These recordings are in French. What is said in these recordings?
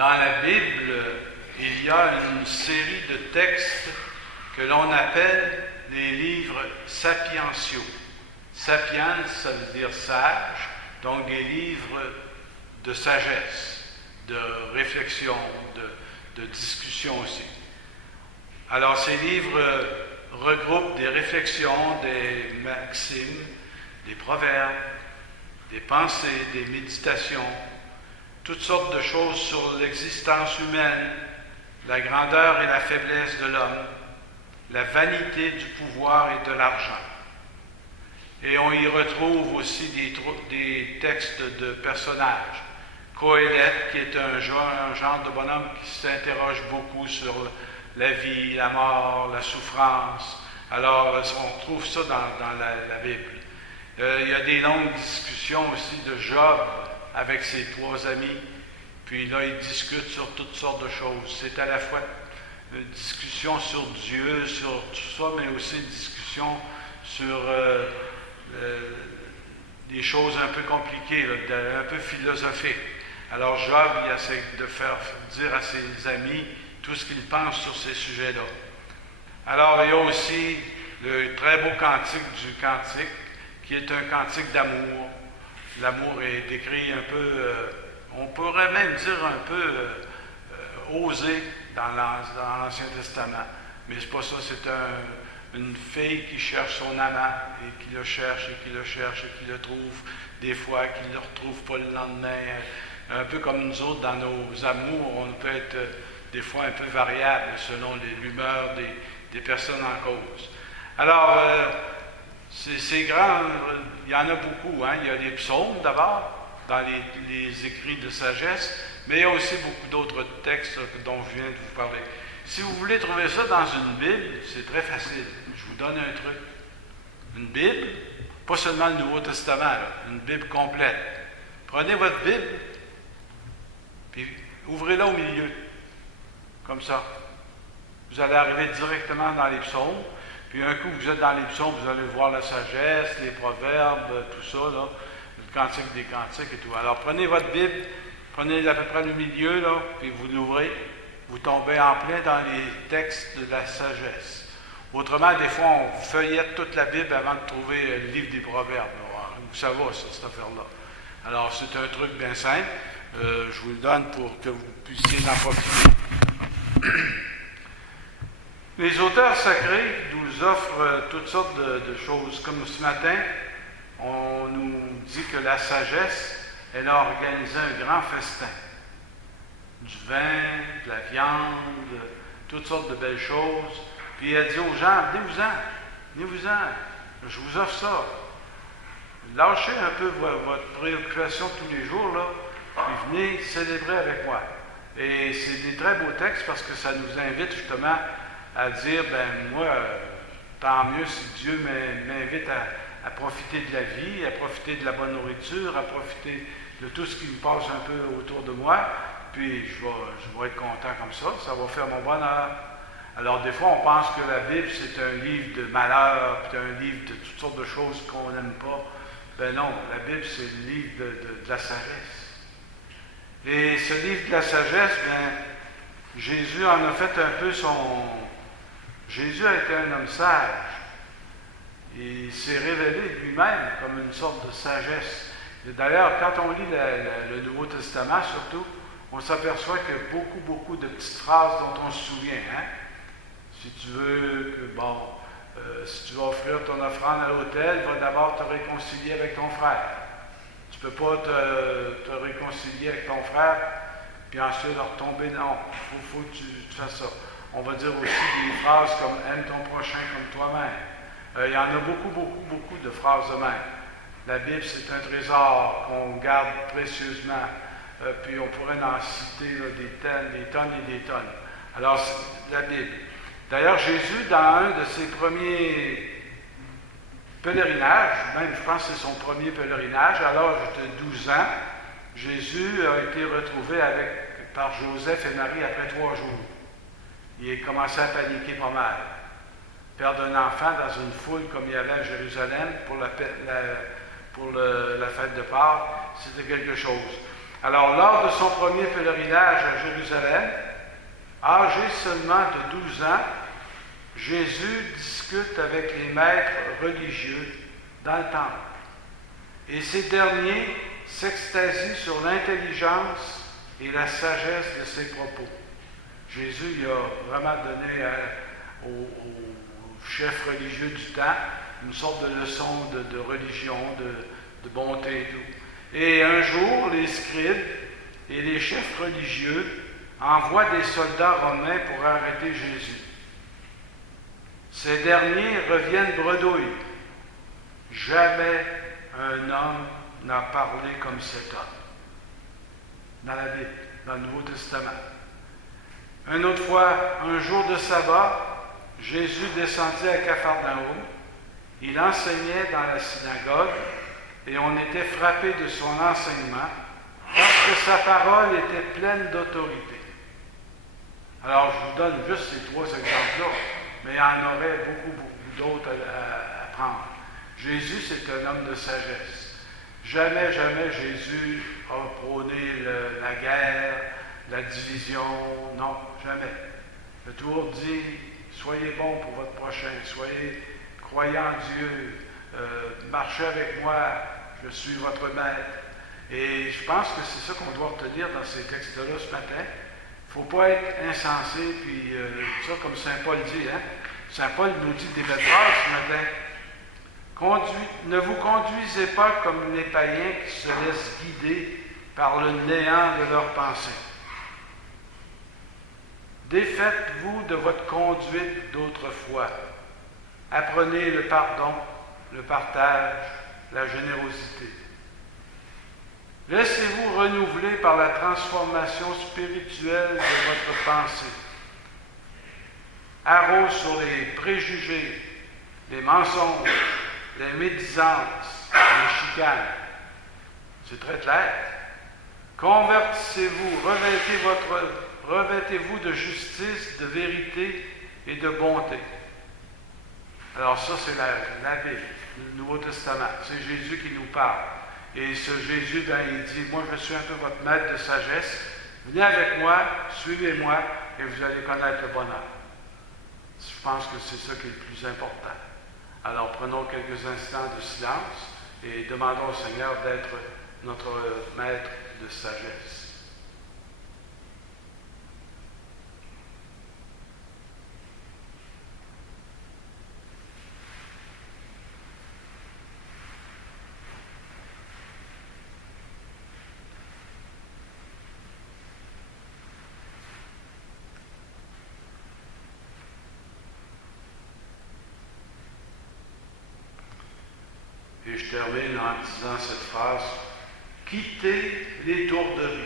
Dans la Bible, il y a une série de textes que l'on appelle les livres sapientiaux. Sapiens, ça veut dire sage, donc des livres de sagesse, de réflexion, de discussion aussi. Alors ces livres regroupent des réflexions, des maximes, des proverbes, des pensées, des méditations, toutes sortes de choses sur l'existence humaine, la grandeur et la faiblesse de l'homme, la vanité du pouvoir et de l'argent. Et on y retrouve aussi des textes de personnages. Coëlette, qui est un genre de bonhomme qui s'interroge beaucoup sur la vie, la mort, la souffrance. Alors, on trouve ça dans la Bible. Il y a des longues discussions aussi de Job avec ses trois amis. Puis là, ils discutent sur toutes sortes de choses. C'est à la fois une discussion sur Dieu, sur tout ça, mais aussi une discussion sur des choses un peu compliquées, un peu philosophiques. Alors Job, il essaie de faire dire à ses amis tout ce qu'il pense sur ces sujets-là. Alors, il y a aussi le très beau cantique du Cantique, qui est un cantique d'amour. L'amour est décrit un peu, on pourrait même dire un peu osé dans l'Ancien Testament. Mais c'est pas ça, c'est une fille qui cherche son amant et qui le cherche et qui le cherche et qui le trouve des fois, qui ne le retrouve pas le lendemain. Un peu comme nous autres, dans nos amours, on peut être des fois un peu variable selon l'humeur des personnes en cause. Alors, c'est grand, il y en a beaucoup. Hein? Il y a les psaumes d'abord, dans les écrits de sagesse, mais il y a aussi beaucoup d'autres textes dont je viens de vous parler. Si vous voulez trouver ça dans une Bible, c'est très facile. Je vous donne un truc. Une Bible, pas seulement le Nouveau Testament, là, une Bible complète. Prenez votre Bible, puis ouvrez-la au milieu, comme ça. Vous allez arriver directement dans les psaumes, puis un coup, vous êtes dans les psaumes, vous allez voir la sagesse, les proverbes, tout ça, là, le cantique des cantiques et tout. Alors, prenez votre Bible, prenez à peu près le milieu, là, puis vous l'ouvrez, vous tombez en plein dans les textes de la sagesse. Autrement, des fois, on feuillette toute la Bible avant de trouver le livre des proverbes. Ça va, ça, cette affaire-là. Alors, c'est un truc bien simple. Je vous le donne pour que vous puissiez en profiter. Les auteurs sacrés nous offrent toutes sortes de choses. Comme ce matin, on nous dit que la sagesse, elle a organisé un grand festin. Du vin, de la viande, toutes sortes de belles choses. Puis elle dit aux gens, venez-vous-en, je vous offre ça. Lâchez un peu votre préoccupation de tous les jours, là, puis venez célébrer avec moi. Et c'est des très beaux textes parce que ça nous invite justement à dire, moi, tant mieux si Dieu m'invite à profiter de la vie, à profiter de la bonne nourriture, à profiter de tout ce qui me passe un peu autour de moi, puis je vais être content comme ça va faire mon bonheur. Alors des fois, on pense que la Bible, c'est un livre de malheur, puis un livre de toutes sortes de choses qu'on n'aime pas. Ben non, la Bible, c'est le livre de la sagesse. Et ce livre de la sagesse, Jésus en a fait un peu Jésus a été un homme sage. Il s'est révélé lui-même comme une sorte de sagesse. Et d'ailleurs, quand on lit le Nouveau Testament, surtout, on s'aperçoit qu'il y a beaucoup de petites phrases dont on se souvient. Hein? Si tu veux si tu vas offrir ton offrande à l'autel, va d'abord te réconcilier avec ton frère. Tu ne peux pas te réconcilier avec ton frère, puis ensuite retomber. Non, il faut que tu fasses ça. On va dire aussi des phrases comme « aime ton prochain comme toi-même ». Il y en a beaucoup de phrases de même. La Bible, c'est un trésor qu'on garde précieusement. Puis on pourrait en citer là, des tonnes et des tonnes. Alors, c'est la Bible. D'ailleurs, Jésus, dans un de ses premiers pèlerinages, même je pense que c'est son premier pèlerinage, à l'âge de 12 ans, Jésus a été retrouvé par Joseph et Marie après 3 jours. Il a commencé à paniquer pas mal. Perdre un enfant dans une foule comme il y avait à Jérusalem pour la fête de Pâques, c'était quelque chose. Alors, lors de son premier pèlerinage à Jérusalem, âgé seulement de 12 ans, Jésus discute avec les maîtres religieux dans le temple. Et ces derniers s'extasient sur l'intelligence et la sagesse de ses propos. Jésus il a vraiment donné aux chefs religieux du temps une sorte de leçon de religion, de bonté et tout. Et un jour, les scribes et les chefs religieux envoient des soldats romains pour arrêter Jésus. Ces derniers reviennent bredouilles. Jamais un homme n'a parlé comme cet homme. Dans la Bible, dans le Nouveau Testament. Une autre fois, un jour de sabbat, Jésus descendit à Capharnaüm. Il enseignait dans la synagogue et on était frappé de son enseignement parce que sa parole était pleine d'autorité. Alors, je vous donne juste ces 3 exemples-là, mais il y en aurait beaucoup d'autres à prendre. Jésus, c'est un homme de sagesse. Jamais Jésus a prôné la guerre, la division, non, jamais. Il a toujours dit, soyez bons pour votre prochain, soyez croyants en Dieu, marchez avec moi, je suis votre maître. Et je pense que c'est ça qu'on doit retenir dans ces textes-là ce matin. Il ne faut pas être insensé, puis ça, comme Saint Paul dit, hein? Saint Paul nous dit des belles phrases ce matin. Ne vous conduisez pas comme les païens qui se laissent guider par le néant de leurs pensées. Défaites-vous de votre conduite d'autrefois. Apprenez le pardon, le partage, la générosité. Laissez-vous renouveler par la transformation spirituelle de votre pensée. Arrose sur les préjugés, les mensonges, les médisances, les chicanes. C'est très clair. Convertissez-vous, revêtez-vous de justice, de vérité et de bonté. Alors ça, c'est la Bible, le Nouveau Testament. C'est Jésus qui nous parle. Et ce Jésus, il dit, moi je suis un peu votre maître de sagesse. Venez avec moi, suivez-moi, et vous allez connaître le bonheur. Je pense que c'est ça qui est le plus important. Alors prenons quelques instants de silence et demandons au Seigneur d'être notre maître de sagesse. Et je termine en disant cette phrase, « Quittez l'étourderie ».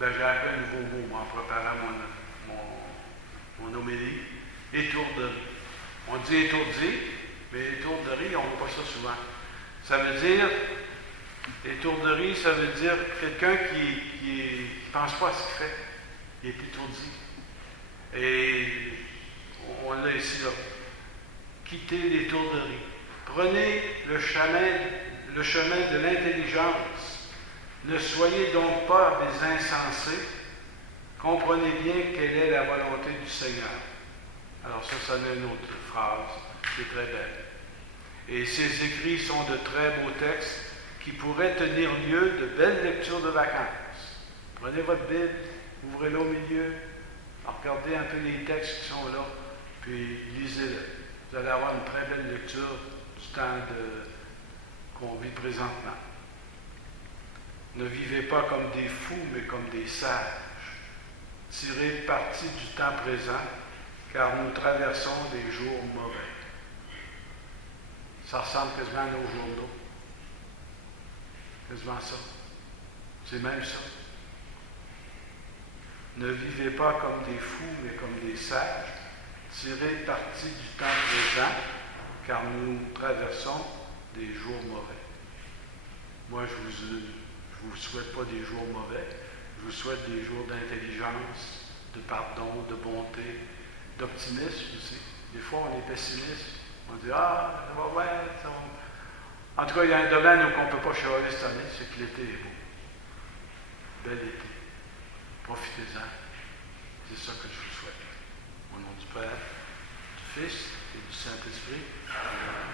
J'ai appris un nouveau mot en préparant mon homélie, étourderie. On dit étourdi, mais étourderie, on ne voit pas ça souvent. Ça veut dire, étourderie, ça veut dire quelqu'un qui ne pense pas à ce qu'il fait. Il est étourdi. Et on l'a ici, là. Quittez l'étourderie. Prenez le chemin de l'intelligence. Ne soyez donc pas des insensés. Comprenez bien quelle est la volonté du Seigneur. Alors ça en est une autre phrase qui est très belle. Et ces écrits sont de très beaux textes qui pourraient tenir lieu de belles lectures de vacances. Prenez votre Bible, ouvrez-la au milieu, regardez un peu les textes qui sont là, puis lisez-le. Vous allez avoir une très belle lecture du temps qu'on vit présentement. Ne vivez pas comme des fous, mais comme des sages. Tirez parti du temps présent, car nous traversons des jours mauvais. Ça ressemble quasiment à nos journaux. Quasiment ça. C'est même ça. Ne vivez pas comme des fous, mais comme des sages. Tirez parti du temps présent, car nous traversons des jours mauvais. Moi, je vous souhaite pas des jours mauvais. Je vous souhaite des jours d'intelligence, de pardon, de bonté, d'optimisme aussi. Des fois, on est pessimiste. On dit, ah, ça va bien. En tout cas, il y a un domaine où on ne peut pas chialer cette année, c'est que l'été est beau. bel été. Profitez-en. C'est ça que je vous souhaite. Au nom du Père, du Fils et du Saint-Esprit. Amen.